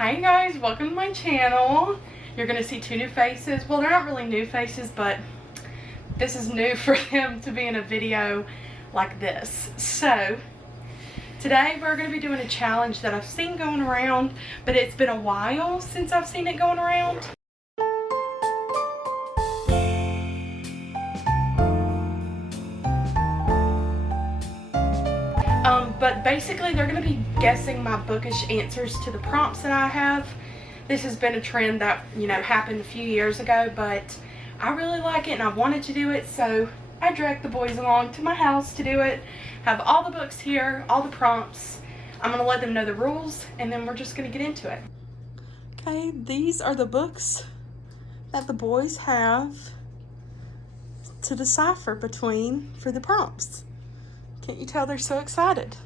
Hi guys, welcome to my channel. You're gonna see two new faces. Well, they're not really new faces, but this is new for them to be in a video like this. So today we're gonna be doing a challenge that I've seen going around, but it's been a while since I've seen it going around. But basically they're going to be guessing my bookish answers to the prompts that I have. This has been a trend that, happened a few years ago, but I really like it and I wanted to do it, so I dragged the boys along to my house to do it. Have all the books here, all the prompts. I'm going to let them know the rules and then we're just going to get into it. Okay, these are the books that the boys have to decipher between for the prompts. Can't you tell they're so excited?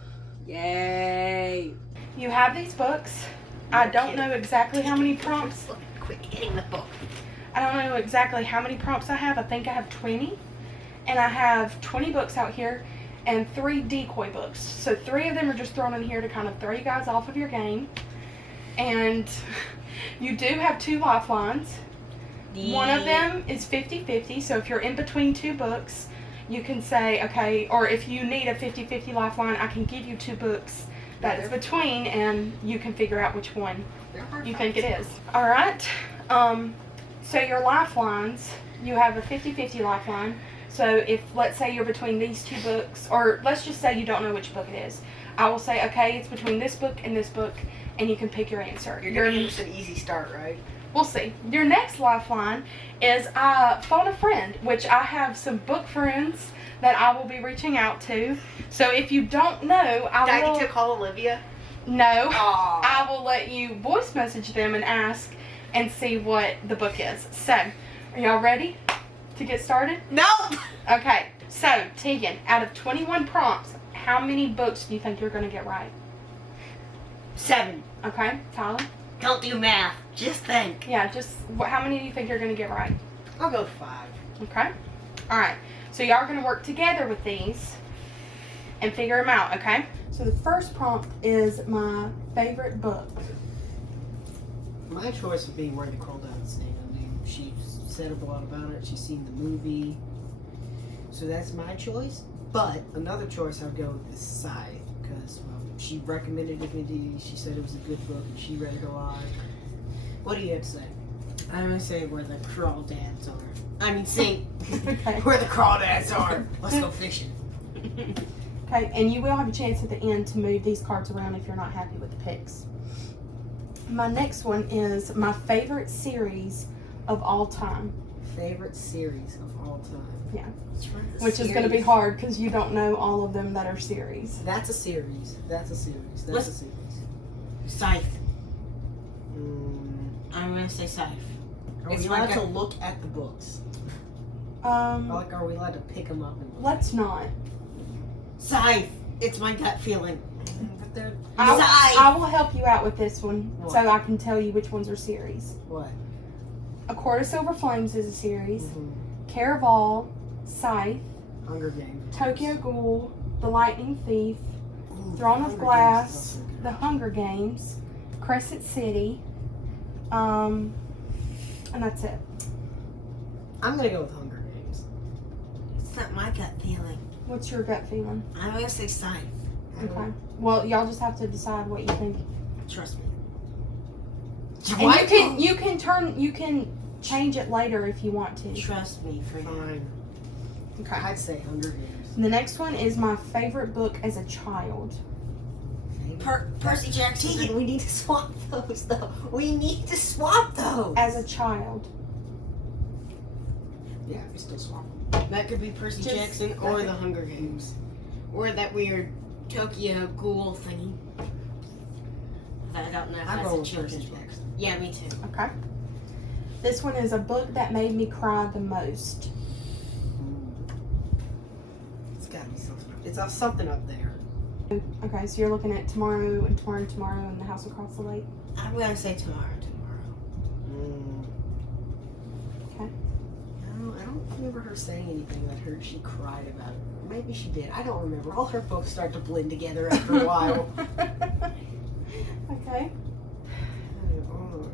Yay! You have these books. I don't know exactly how many prompts. Quit hitting the book. I don't know exactly how many prompts I have. I think I have 20. And I have 20 books out here and 3 decoy books. So 3 of them are just thrown in here to kind of throw you guys off of your game. And you do have 2 lifelines. One of them is 50-50. So if you're in between 2 books, you can say, okay, or if you need a 50-50 lifeline, I can give you 2 books that's between and you can figure out which one you think it is. Alright, so your lifelines, you have a 50-50 lifeline. So if, let's say you're between these 2 books, or let's just say you don't know which book it is. I will say, okay, it's between this book, and you can pick your answer. You're gonna use an easy start, right? We'll see. Your next lifeline is I phone a friend, which I have some book friends that I will be reaching out to. So if you don't know, I will... Did I get to call Olivia? No. Aww. I will let you voice message them and ask and see what the book is. So, are y'all ready to get started? No! Okay. So, Tegan, out of 21 prompts, how many books do you think you're going to get right? 7. Okay. Tyler? Don't do math. Just think. Yeah, just how many do you think you're going to get right? I'll go 5. Okay. Alright. So y'all are going to work together with these and figure them out, okay? So the first prompt is my favorite book. My choice would be Where the Crawdads Sing. I mean, she said a lot about it. She's seen the movie. So that's my choice. But another choice I would go with is Scythe. Because she recommended it to me. She said it was a good book and she read it a lot. What do you have to say? I'm gonna say Where the Crawdads Are. I mean, sing. Okay. Where the Crawdads Are. Let's go fishing. Okay, and you will have a chance at the end to move these cards around if you're not happy with the picks. My next one is my favorite series of all time. Favorite series of all time. Yeah. Which is going to be hard because you don't know all of them that are series. That's a series. That's a series. That's a series. Scythe. I'm gonna say Scythe. Are we allowed to look at the books? Like, are we allowed to pick them up and look? Let's not. Scythe. It's my gut feeling. But they're... I will help you out with this one What? so I can tell you which ones are series. What? A Court of Silver Flames is a series. Mm-hmm. Caraval, Scythe, Hunger Games. Tokyo Ghoul, The Lightning Thief, Ooh, Throne of Hunger Glass, Games is also good. The Hunger Games, Crescent City, and that's it. I'm gonna go with Hunger Games. It's not my gut feeling. What's your gut feeling? I'm gonna say Scythe. Okay. Well, y'all just have to decide what you think. Trust me. And you can change it later if you want to. Trust me for now. Fine. Okay. I'd say Hunger Games. The next one is my favorite book as a child. Percy Jackson. Tegan, we need to swap those, though. We need to swap those. As a child. Yeah, we still swap them. That could be Percy Just- Jackson or the Hunger Games. Or that weird Tokyo Ghoul thingy. I don't know if I'm that's going a with Percy children's book. Jackson. Yeah, me too. Okay. This one is a book that made me cry the most. It's gotta be something. It's something up there. Okay, so you're looking at Tomorrow and The House Across the Lake. I'm gonna say tomorrow. Okay. I don't remember her saying anything that she cried about it. Maybe she did. I don't remember. All her books start to blend together after a while. Okay. hard.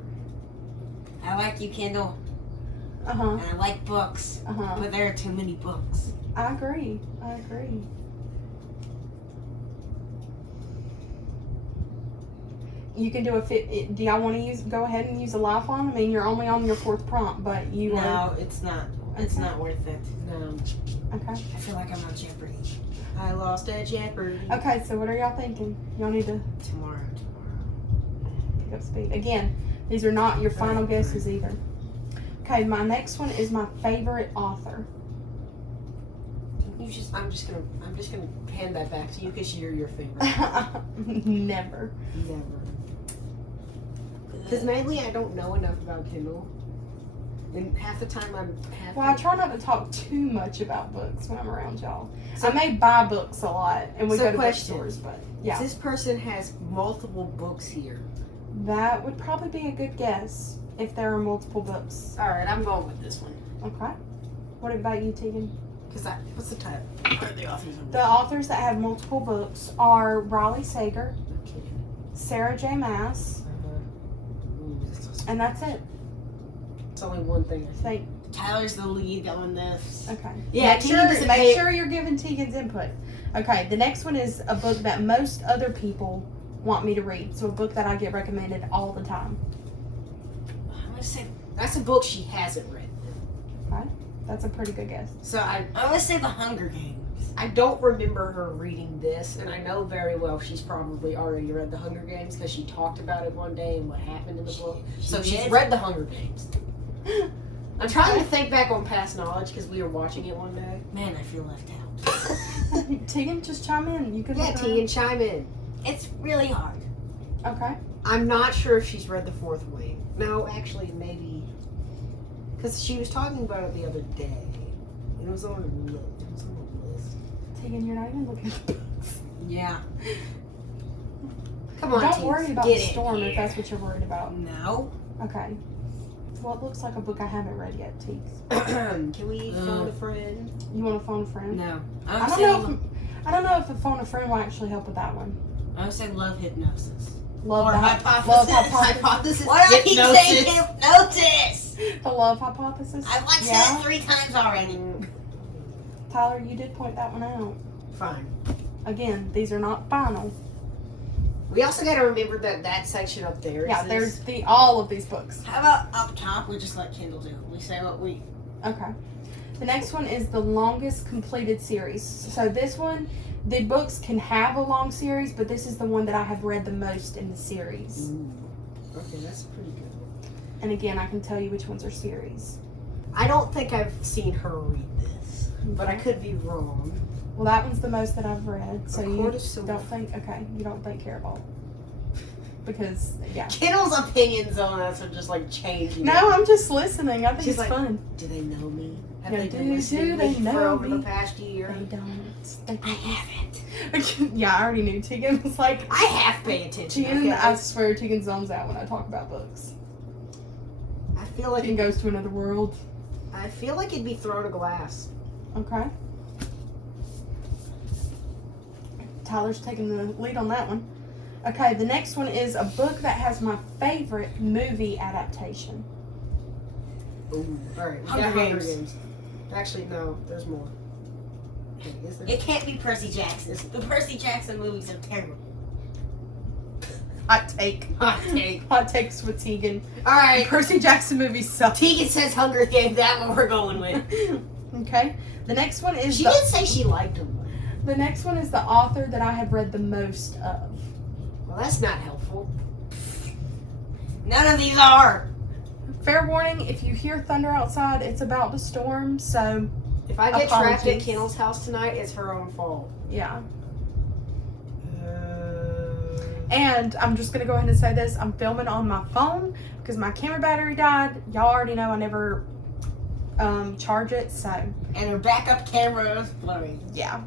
I like you, Kendall, Uh huh. and I like books, Uh huh. but there are too many books. I agree. I agree. You can do a fit. Do y'all want to go ahead and use a lifeline? I mean, you're only on your 4th prompt, but you are. No, it's not. It's Okay. not worth it. No, Okay. I feel like I'm on Jeopardy. I lost at Jeopardy. Okay, so what are y'all thinking? Y'all need to Tomorrow. pick up speed. Again, these are not your final guesses either. Okay, my next one is my favorite author. I'm just gonna hand that back to you because you're your favorite. Never. Never. Because mainly I don't know enough about Kindle, and half the time Well, I try not to talk too much about books when I'm around y'all. So- I may buy books a lot, and we So go to question. bookstores, but yeah, This person has multiple books here. that would probably be a good guess if there are multiple books. All right, I'm going with this one. Okay. What about you, Tegan? Because what's the title? What are the authors of The authors that have multiple books are Riley Sager, Okay. Sarah J. Maas, and that's it. It's only one thing. I think. Think. Tyler's the lead on this. Okay. Yeah, Make Tegan sure, doesn't make pay- sure you're giving Tegan's input. Okay. The next one is a book that most other people want me to read. So a book that I get recommended all the time. I'm gonna say. That's a book she hasn't read. That's a pretty good guess. So I'm gonna say The Hunger Games. I don't remember her reading this, and I know very well she's probably already read The Hunger Games because she talked about it one day and what happened in the book. So she's did? read The Hunger Games. I'm trying to think back on past knowledge because we were watching it one day. Man, I feel left out. Tegan, just chime in. You can. Yeah, look her Tegan, chime in. It's really hard. up. Okay. I'm not sure if she's read The Fourth Wing. No, actually, maybe. Because she was talking about it the other day. It was on a list. Tegan, you're not even looking at the books. Yeah. Come on, Don't teens, worry about get the in storm if here. that's what you're worried about. No. Okay. Well, it looks like a book I haven't read yet, Teagues. Can we phone a friend? You want to phone a friend? No. I don't know if a phone a friend will actually help with that one. I would say Love Hypnosis. Love Or the hypothesis. Love hypothesis. Hypothesis. Why do I keep saying hypnosis? The love hypothesis. I've like said Yeah. it 3 times already. Tyler, you did point that one out. Fine. Again, these are not final. We also got to remember that that section up there. Yeah, is there's all of these books. How about up top? We just let Kindle do. We say what we. Okay. The next one is the longest completed series. So this one, the books can have a long series, but this is the one that I have read the most in the series. Ooh. Okay, that's a pretty good one. And again, I can tell you which ones are series. I don't think I've seen her read this, but I Okay. could be wrong. Well, that one's the most that I've read. So A you Court of Silver. don't think, okay, you don't think Caraval. Because, yeah. Kindle's opinions on us are just like changing. No, I'm just listening. I think She's it's like, fun. Do they know me? Have Yeah, they do been listening they to me for know over the me? past year? They don't. They I don't. haven't. Yeah, I already knew. Tegan was like, I have paid attention. Tegan, Okay? I swear, Tegan zones out when I talk about books. I feel like Tegan goes to another world. I feel like it'd be thrown a glass. Okay. Tyler's taking the lead on that one. Okay, the next one is a book that has my favorite movie adaptation. Ooh. All right, we got Hunger Hunger Games. Games. Actually, no, there's more. Wait, is there? It can't be Percy Jackson. The Percy Jackson movies are terrible. Hot take. Hot take. Hot takes with Tegan. All right. Percy Jackson movies suck. Tegan says Hunger Games. That's what we're going with. Okay. The next one is She did say she liked them. the next one is the author that I have read the most of. Well, that's not helpful. None of these are. Fair warning, if you hear thunder outside, it's about to storm, so If I get trapped at Apologies. Kendall's house tonight, it's her own fault. yeah. And I'm just gonna go ahead and say this, I'm filming on my phone because my camera battery died. Y'all already know I never charge it, so And her backup camera is blurry. yeah.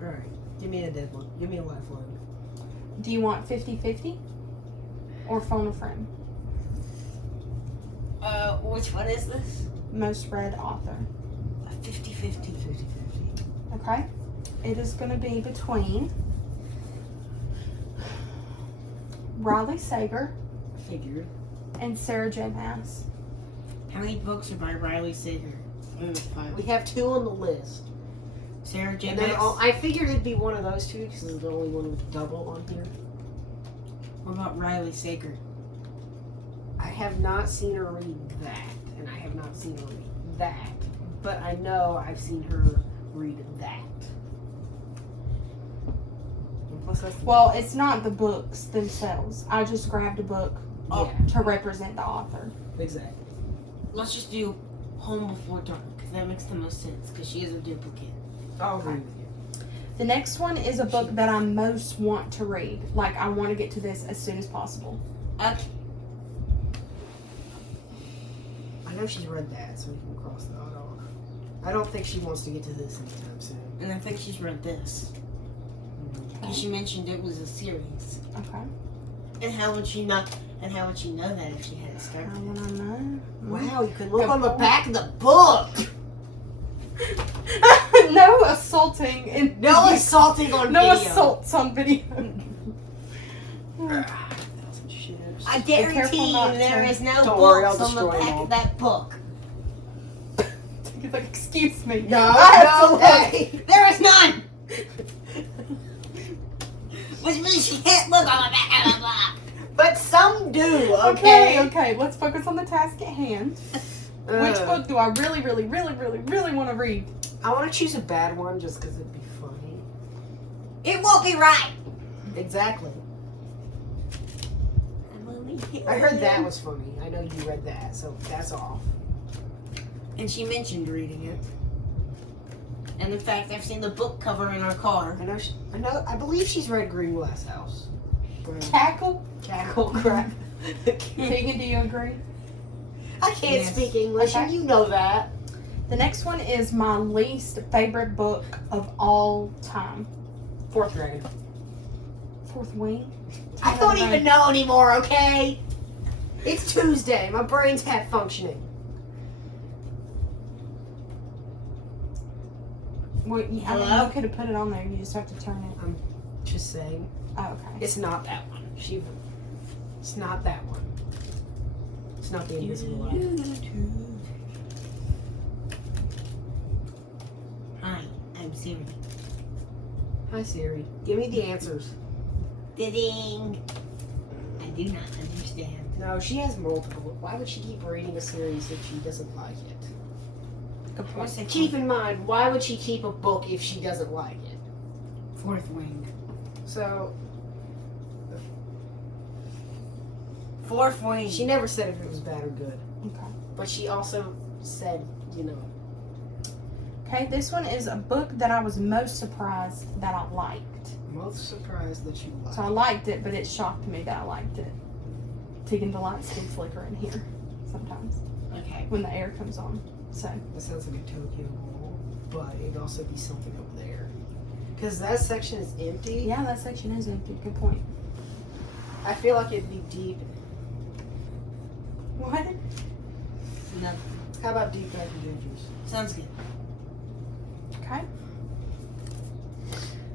All right. Give me a deadline. Give me a lifeline. Do you want 50-50 or phone a friend? Which one is this? Most read author. 50-50. Okay. It is gonna be between Riley Sager, figured. And Sarah J. Maas. How many books are by Riley Sager? We have 2 on the list. Sarah J. And then Maas? I figured it'd be one of those 2 because it's the only one with double on here. What about Riley Sager? I have not seen her read that, and I have not seen her read that. But I know I've seen her read that. And plus that's Well, it's not the books themselves. I just grabbed a book yeah, to represent the author. exactly. Let's just do Home Before Dark, because that makes the most sense, because she is a duplicate. I'll agree with you. The next one is a book that I most want to read. Like, I want to get to this as soon as possible. Okay. I know she's read that, so we can cross that off. I don't think she wants to get to this anytime soon. And I think she's read this. Because she mentioned it was a series. Okay. And how would she not? And how would she know that if she hadn't I started? want to know. Wow, you can look on the back of the book. No assaulting and No assaulting on no video. assaults on video. 1,000 ships. I Be careful guarantee you not there to- is no Don't worry, books I'll on the destroy them back all. of that book. Like, excuse me. No, I have to no, look. hey. There is none! Which means she can't look on the back of the book. But some do, Okay, okay? okay. Let's focus on the task at hand. Which book do I really, really, really, really, really want to read? I want to choose a bad one just because it'd be funny. It won't be right. Exactly. I'm only I heard that was funny. I know you read that, so that's off. And she mentioned reading it. And in fact, I've seen the book cover in our car. I believe she's read Green Glass House. Cackle? Cackle crap. Tegan, do you agree? I can't Yes. speak English, and Okay. you know that. The next one is my least favorite book of all time. Fourth Dragon. Fourth Wing? I don't even know anymore, okay? It's Tuesday. My brain's half functioning. Well, I mean, Hello? you could have put it on there. You just have to turn it. Just saying. Oh, okay. It's not that one. It's not that one. It's not the Invisible Eye. Hi, I'm Siri. Hi Siri. Give me the answers. Ding. I do not understand. No, she has multiple. Why would she keep reading a series if she doesn't like it? Good point. What's it Keep called? in mind, why would she keep a book if she doesn't like it? Fourth Wing. So, Fourth Wing. she never said if it was bad or good. Okay. But she also said, you know, Okay, this one is a book that I was most surprised that I liked. most surprised that you liked So I liked it, but it shocked me that I liked it. Tegan, the lights can flicker in here sometimes Okay. when the air comes on. So, That sounds like a Tokyo Mall, but it'd also be something over there. Because that section is empty. yeah, that section is empty. Good point. I feel like it'd be deep. What? No. How about Deep Dark Adventures? Sounds good. Okay.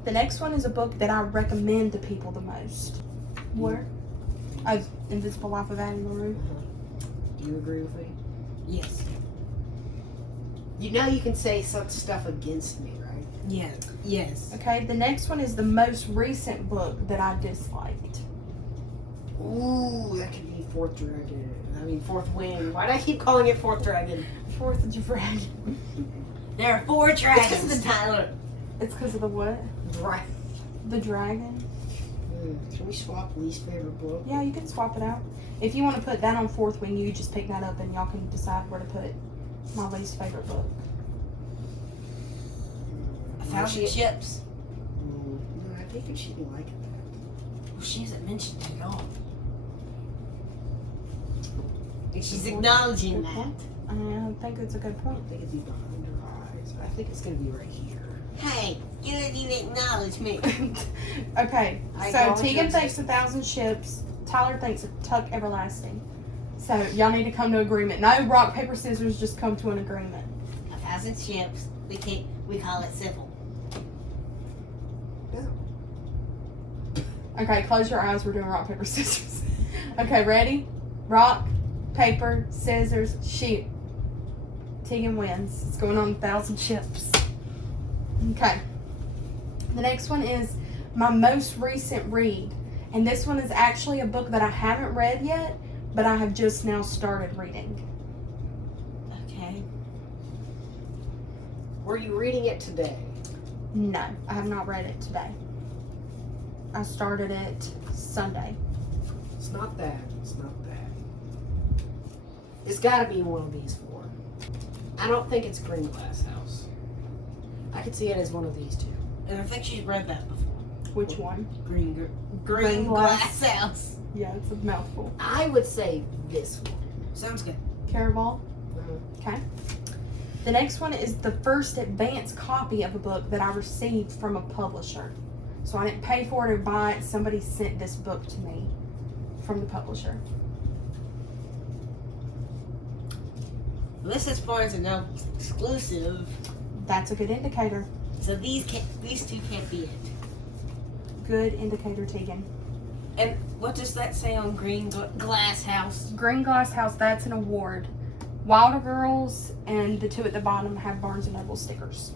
The next one is a book that I recommend to people the most. Where? Oh, Invisible Life of Addie LaRue. Do you agree with me? Yes. You know you can say such stuff against me, right? Yeah. Yes. Okay, the next one is the most recent book that I disliked. Ooh, that could be Fourth Wing. Why do I keep calling it Fourth Dragon? Fourth Dragon. There are 4 It's dragons, 'cause Tyler. It's because of the what? Right. The dragon? Can we swap least favorite book? Yeah, you can swap it out. If you want to put that on Fourth Wing, you just pick that up and y'all can decide where to put my least favorite book. 1,000 ships. No, I think that she'd like that. Well, she hasn't mentioned it at all. And she's acknowledging Good that. point. I think it's a good point. I think it'd be behind her eyes. I think it's gonna be right here. Hey, you didn't even acknowledge me. Okay, I so acknowledge Tegan your thinks 1,000 ships. Tyler thinks a tuck everlasting. So y'all need to come to agreement. No rock, paper, scissors, just come to an agreement. 1,000 ships. We call it civil. No. Okay, close your eyes. We're doing rock, paper, scissors. Okay, ready? Rock, paper, scissors, shoot. Tegan wins. It's going on 1,000 chips. Okay. The next one is my most recent read. And this one is actually a book that I haven't read yet, but I have just now started reading. Okay. Were you reading it today? No, I have not read it today. I started it Sunday. It's not that. It's not that. It's got to be one of these four. I don't think it's Green Glass House. I could see it as one of these two. And I think she's read that before. Which one? Green Green Glass House. Yeah, it's a mouthful. I would say this one. Sounds good. Caraval. Uh-huh. Okay. The next one is the first advance copy of a book that I received from a publisher. So I didn't pay for it or buy it. Somebody sent this book to me from the publisher. This is Barnes and Noble exclusive, That's a good indicator. so these two can't be it. Good indicator, Tegan. And what does that say on Green Glass House? Green Glass House, that's an award. Wilder Girls and the two at the bottom have Barnes & Noble stickers.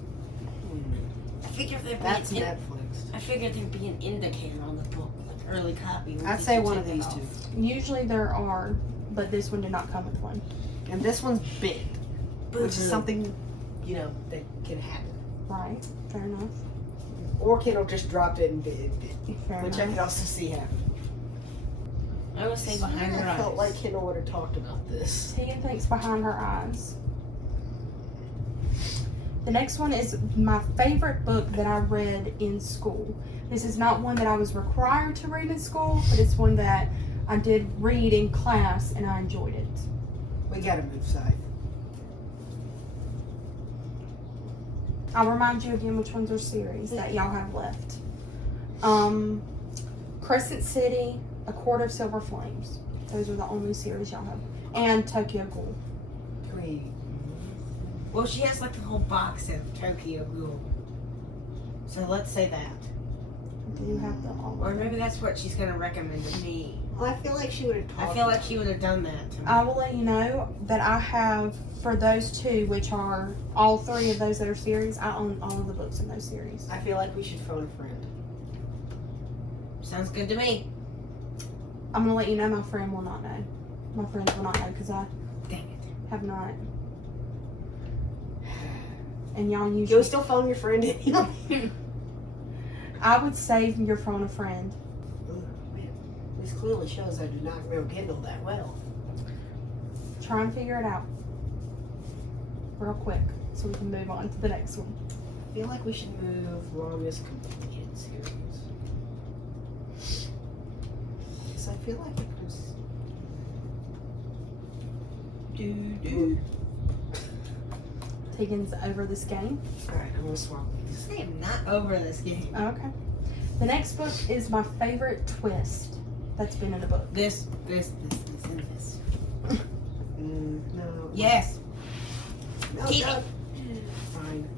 I figured there'd be That's an Netflix. I figured there'd be an indicator on the book, like early copy. I'd say one of these two. Usually there are, but this one did not come with one. And this one's big, which is Boo-hoo. something, that can happen. Right, fair enough. Or Kindle just dropped it and big, Fair which I enough. could also see happen. I would say behind her I felt eyes. like Kindle would have talked about this. Tegan thinks behind her eyes. The next one is my favorite book that I read in school. This is not one that I was required to read in school, but it's one that I did read in class and I enjoyed it. We gotta move, Scythe. I'll remind you again which ones are series that y'all have left. Crescent City, A Court of Silver Flames. Those are the only series y'all have. And Tokyo Ghoul. Well, she has like the whole box set of Tokyo Ghoul. So let's say that. Do you have them all? Or maybe that's what she's gonna recommend to me. Well, I feel like she would have talked. I feel like she would have done that to me. I will let you know that I have, for those two, which are all three of those that are series, I own all of the books in those series. I feel like we should phone a friend. Sounds good to me. I'm going to let you know my friend will not know. My friends will not know because I Dang it. have not. And y'all Do we usually... still phone your friend anyway? I would save your phone a friend. This clearly shows I do not know Kindle that well. Try and figure it out. Real quick so we can move on to the next one. I feel like we should move longest completed series. Because I feel like it was... Tegan's over this game. Alright, I'm going to swap these. I am not over this game. Okay. The next book is my favorite twist that's been in the book. This, and this. No. Yes. No, Keep no. Fine.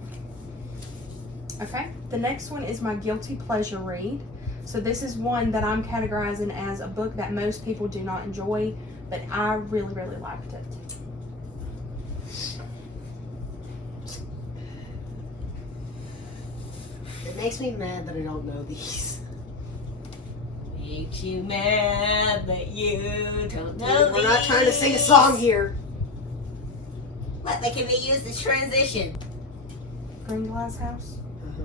Okay. The next one is my guilty pleasure read. So this is one that I'm categorizing as a book that most people do not enjoy, but I really, really liked it. It makes me mad that I don't know these. Makes you mad that you don't know. We're not trying to sing a song here. What? They can be used as transition. Green Glass House. Uh-huh.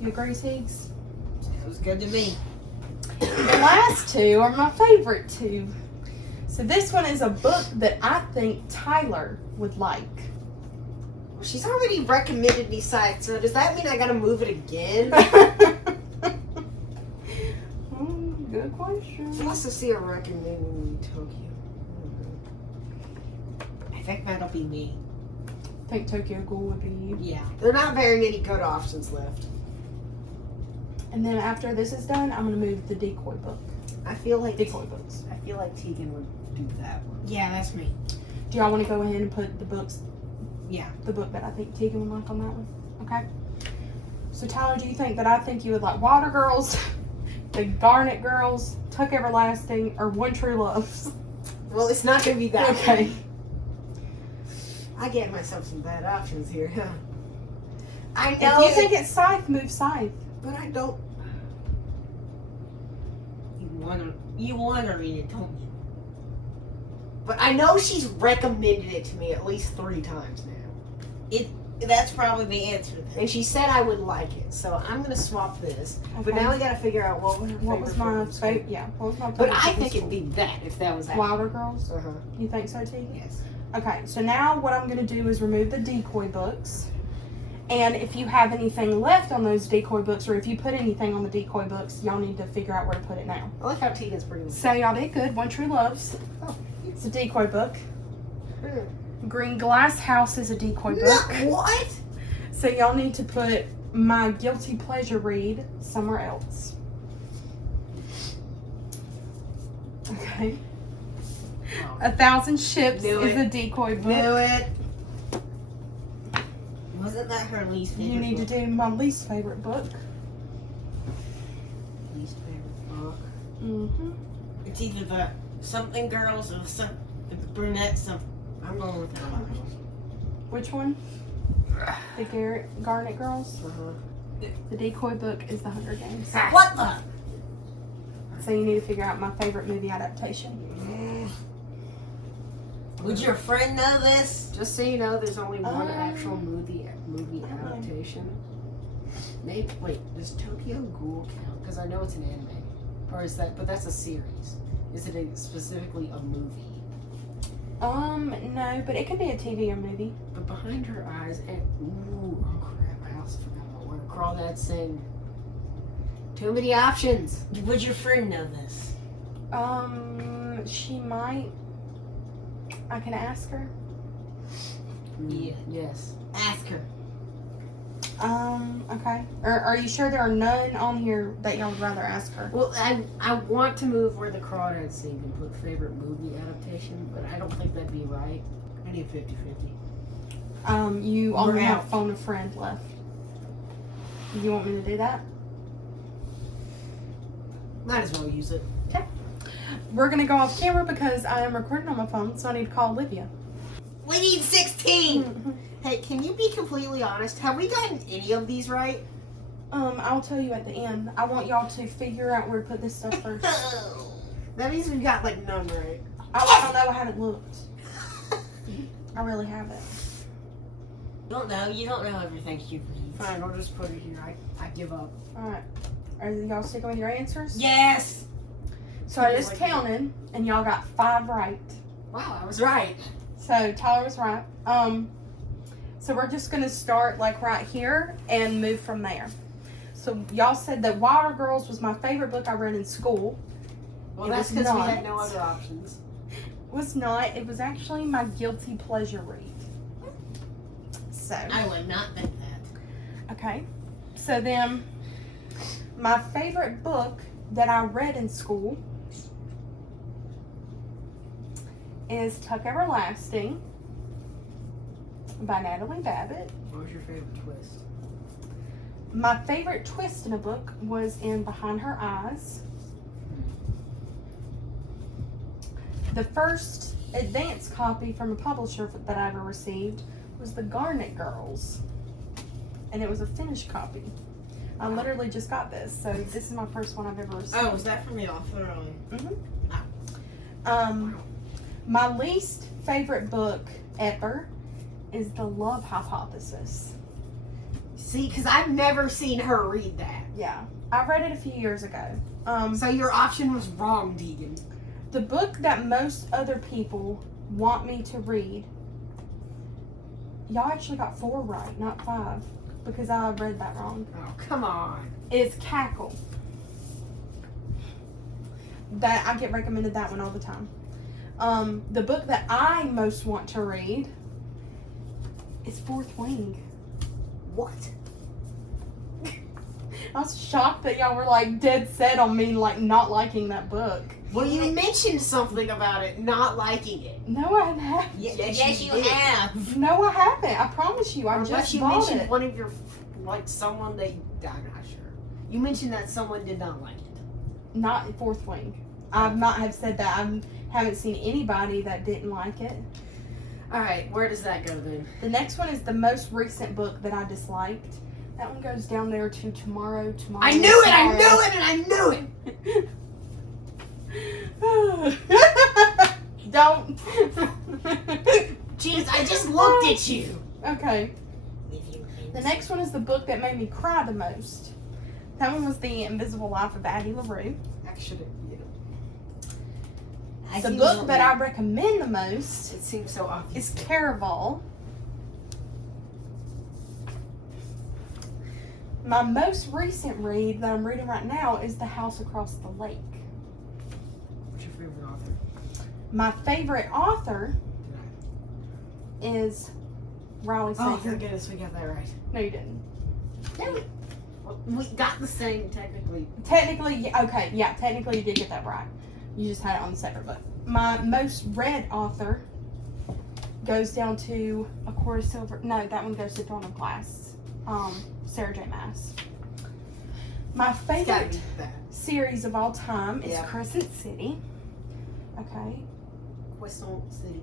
You agree, Siegs? Sounds good to me. The last two are my favorite two. So this one is a book that I think Tyler would like. Well, she's already recommended me Scythe, so does that mean I gotta move it again? Good question. She wants to see her recommending me Tokyo. I think that'll be me. I think Tokyo Ghoul would be you. Yeah. There are not very many good options left. And then after this is done, I'm going to move the decoy book. I feel like Decoy books. I feel like Tegan would do that one. Yeah, that's me. Do y'all want to go ahead and put the books, Yeah. the book that I think Tegan would like on that one? Okay. So Tyler, do you think that I think you would like Water Girls, the Garnet Girls, Tuck Everlasting, or One True Loves. Well, it's not gonna be that. Okay. I gave myself some bad options here, huh? I If know. you think it's Scythe, move Scythe. but I don't. You wanna read it, don't you? But I know she's recommended it to me at least 3 times now. That's probably the answer then. And she said I would like it, so I'm gonna swap this. But Okay. now we gotta figure out what was her What was favorite my book in school. favorite? Yeah, what was my But favorite? I book in think it'd school? be that if that was that. Wilder Girls. Uh huh. You think so, T? Yes. Okay, so now what I'm going to do is remove the decoy books. And if you have anything left on those decoy books, or if you put anything on the decoy books, y'all need to figure out where to put it now. I like how Tegan's pretty. So y'all did good. One True Loves. Oh. It's a decoy book. Green Glass House is a decoy book. What? So y'all need to put My Guilty Pleasure Read somewhere else. Okay. Oh. 1,000 Ships Knew is it. a decoy book. Knew it. Wasn't that her least favorite? You need to do my least favorite book. Least favorite book. Mm-hmm. It's either the something girls or the brunette something. I'm going with that. Which one? The Garnet Girls? Uh-huh. The decoy book is The Hunger Games. What the? So you need to figure out my favorite movie adaptation. Would your friend know this? Just so you know, there's only one Um, actual movie adaptation. Maybe wait, does Tokyo Ghoul count? Because I know it's an anime, or is that? But that's a series. Is it specifically a movie? No, but it could be a TV or movie. But Behind Her Eyes and ooh, oh crap! I also forgot about where Crawdads Sing. Too many options. Would your friend know this? She might. I can ask her. Yeah. Yes. Ask her. Okay. Are you sure there are none on here that y'all would rather ask her? Well, I want to move where the Crawdads Sing and put favorite movie adaptation, but I don't think that'd be right. I need 50-50. You We're only have out. phone a friend left. You want me to do that? Might as well use it. We're gonna go off camera because I am recording on my phone, so I need to call Olivia. We need 16. Hey, can you be completely honest? Have we gotten any of these right? I'll tell you at the end. I want y'all to figure out where to put this stuff first. That means we've got like none right. I don't know. I haven't looked. I really haven't. You don't know everything she reads. Fine, I'll just put it here. I give up. All right. Are y'all sticking with your answers? Yes. So I just counted, and y'all got 5 right. Wow, I was right. So Tyler was right. So we're just gonna start like right here and move from there. So y'all said that Wilder Girls was my favorite book I read in school. Well, It that's was because we not. had no other options. It was not. It was actually my guilty pleasure read. So I would not think that. okay. So then, my favorite book that I read in school is Tuck Everlasting by Natalie Babbitt. What was your favorite twist? My favorite twist in a book was in Behind Her Eyes. The first advanced copy from a publisher that I ever received was The Garnet Girls. And it was a finished copy. I literally just got this, so this is my first one I've ever received. Oh, was that from the author? My least favorite book ever is The Love Hypothesis. See, because I've never seen her read that. Yeah, I read it a few years ago. So your option was wrong, Deegan. The book that most other people want me to read, y'all actually got 4 right, not 5, because I read that wrong. Oh, come on. Is Cackle. That I get recommended that one all the time. The book that I most want to read is Fourth Wing. What? I was shocked that y'all were like dead set on me like not liking that book. Well, you mentioned something about it, not liking it. No, I haven't. Yes, you did. have. No, I haven't. I promise you. I Unless just you bought mentioned it. one of your, like someone that, I'm not sure. You mentioned that someone did not like it. Not Fourth Wing. I've not have said that. I haven't seen anybody that didn't like it. All right, where does that go then? The next one is the most recent book that I disliked. That one goes down there to tomorrow. I knew it, and I knew it! Don't. Jeez, I just looked at you. Okay. The next one is the book that made me cry the most. That one was The Invisible Life of Addie LaRue. Actually, The book that I recommend the most it seems so obvious. is Caraval. My most recent read that I'm reading right now is The House Across the Lake. What's your favorite author? My favorite author is Riley Oh, Sager. thank goodness we got that right. No, you didn't. We got the same, technically. Technically, okay, yeah, technically you did get that right. You just had it on the separate book. My most read author goes down to A Cord of Silver. No, that one goes to Throne of Glass. Sarah J. Maas. My It's gotta favorite be that. series of all time is Yeah. Crescent City. Okay, Whistle City.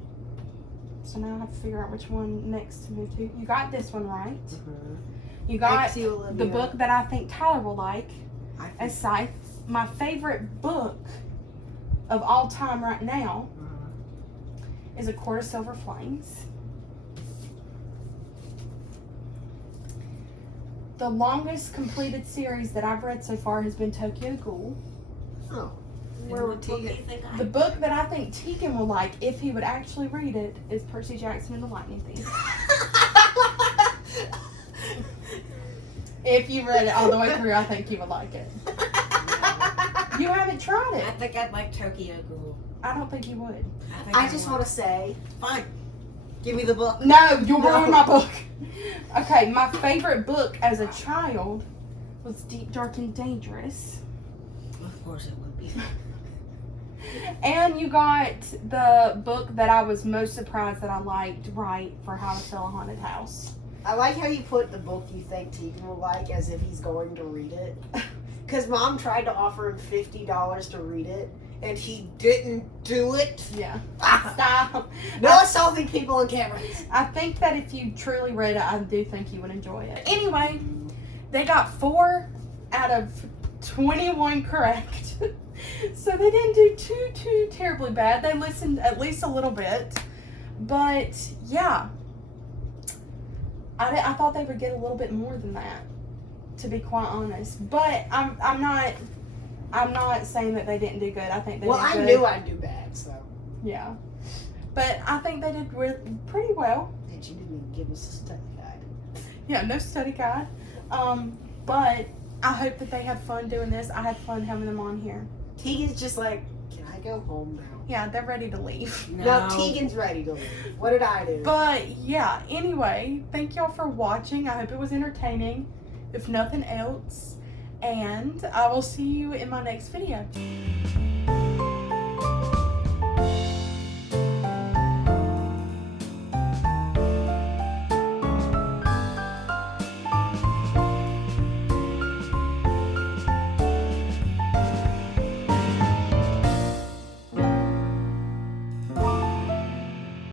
so now I have to figure out which one next to move to. You got this one right. Mm-hmm. You got Thanks, you, Olivia. the book that I think Tyler will like I think- as Scythe. My favorite book of all time right now is A Cord of Silver Flames. The longest completed series that I've read so far has been Tokyo Ghoul. Oh. Where would Tegan think I? The book that I think Tegan will like, if he would actually read it, is Percy Jackson and the Lightning Thief. If you read it all the way through, I think you would like it. You haven't tried I it. think I'd like Tokyo Ghoul. I don't think you would. I just want to say, fine. Give me the book. No, you'll No. ruin my book. Okay, my favorite book as a child was Deep, Dark, and Dangerous. Of course it would be. And you got the book that I was most surprised that I liked right for How to Sell a Haunted House. I like how you put the book you think Tegan will like as if he's going to read it. Because Mom tried to offer him $50 to read it, and he didn't do it. Yeah. Ah, Stop. no assaulting people on cameras. I think that if you truly read it, I do think you would enjoy it. Anyway, they got 4 out of 21 correct. So they didn't do too terribly bad. They listened at least a little bit. But yeah, I thought they would get a little bit more than that, to be quite honest. But I'm not saying that they didn't do good. I think they Well, did I good. knew I'd do bad, so. Yeah. But I think they did pretty well. And you didn't even give us a study guide. Yeah, no study guide. But I hope that they had fun doing this. I had fun having them on here. Tegan's just like, can I go home now? Yeah, they're ready to leave. No, Tegan's ready to leave. What did I do? But yeah, anyway, thank y'all for watching. I hope it was entertaining, if nothing else. And I will see you in my next video.